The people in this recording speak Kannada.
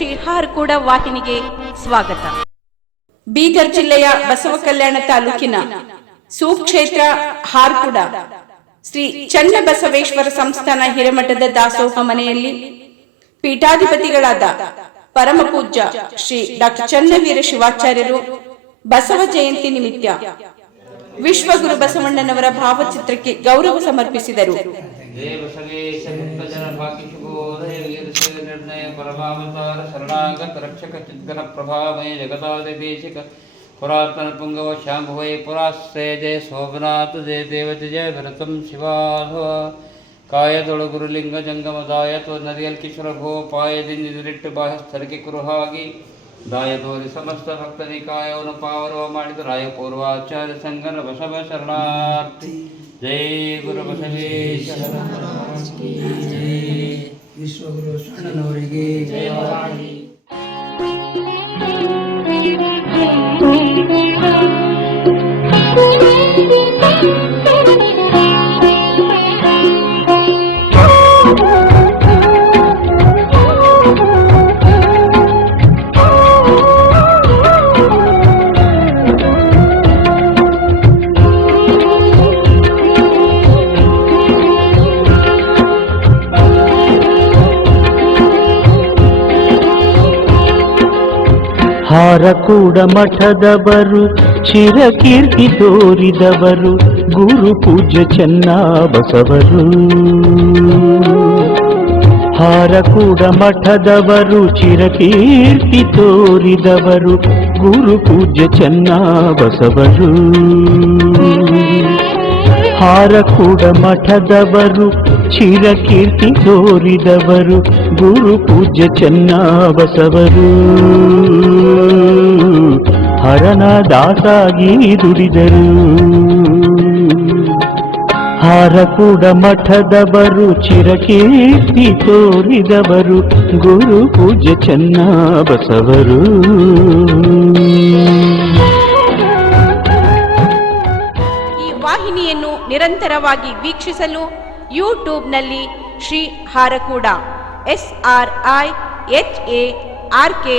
ಶ್ರೀ ಹಾರ್ಕೂಡ ವಾಹಿನಿಗೆ ಸ್ವಾಗತ. ಬೀದರ್ ಜಿಲ್ಲೆಯ ಬಸವ ಕಲ್ಯಾಣ ತಾಲೂಕಿನ ಸುಕ್ಷೇತ್ರ ಹಾರ್ಕುಡ, ಶ್ರೀ ಚನ್ನಬಸವೇಶ್ವರ ಸಂಸ್ಥಾನ ಹಿರೇಮಠದ ದಾಸೋಹ ಮನೆಯಲ್ಲಿ ಪೀಠಾಧಿಪತಿಗಳಾದ ಪರಮ ಪೂಜ್ಯ ಶ್ರೀ ಡಾಕ್ಟರ್ ಚನ್ನವೀರ ಶಿವಾಚಾರ್ಯರು ಬಸವ ಜಯಂತಿ ನಿಮಿತ್ತ ವಿಶ್ವಗುರು ಬಸವಣ್ಣನವರ ಭಾವಚಿತ್ರಕ್ಕೆ ಗೌರವ ಸಮರ್ಪಿಸಿದರು. ಪುರಾತನ ಪುಂಗವ ಶಾಂಭವೈ ಪುರಾಶ್ರಯ ಜಯ ಸೋಮನಾಥ ಜಯ ದೇವತೆ ಜಯ ಭರತಂ ಶಿವಾಧವ. ಕಾಯದೊಳು ಗುರುಲಿಂಗ ಜಂಗಮದಾಯ ತೋ ನದಿಯಲ್ ಕಿಶೋರ ಗೋಪಾಯದಿಂದಿರಿಟ್ಟು ಬಾಹ್ಯಸ್ಥರಕ್ಕೆ ಕುರುಹಾಗಿ ದಾಯದೋರಿ ಸಮಸ್ತ ಭಕ್ತರಿ ಕಾಯವನ್ನು ಪಾವರವ ಮಾಡಿದ ರಾಯ ಪೂರ್ವಾಚಾರ್ಯ ಸಂಗನ ಬಸವ ಶರಣಾರ್ಥಿ ಜೈ ಗುರು ಬಸವೇಶ ವಿಶ್ವಗುರು ಶರಣನವರಿಗೆ ಹಾರಕೂಡ ಮಠದವರು ಚಿರಕೀರ್ತಿ ತೋರಿದವರು, ಗುರು ಪೂಜ್ಯ ಚೆನ್ನಬಸವರು ಹಾರಕೂಡ ಮಠದವರು ಚಿರಕೀರ್ತಿ ತೋರಿದವರು, ಗುರು ಪೂಜ್ಯ ಚೆನ್ನಬಸವರು ಹಾರಕೂಡ ಮಠದವರು ಚಿರಕೀರ್ತಿ ತೋರಿದವರು, ಗುರು ಪೂಜ್ಯ ಚೆನ್ನಬಸವರು ಹರನ ದಾಸಾಗಿ ದುಡಿದರು. ಹಾರಕೂಡ ಮಠದವರು, ಚಿರಕೀರ್ತಿ ತೋರಿದವರು, ಗುರು ಪೂಜ್ಯ ಚೆನ್ನಬಸವರು. ಈ ವಾಹಿನಿಯನ್ನು ನಿರಂತರವಾಗಿ ವೀಕ್ಷಿಸಲು ಯೂಟ್ಯೂಬ್ನಲ್ಲಿ Shri Harakuda S R I H A R K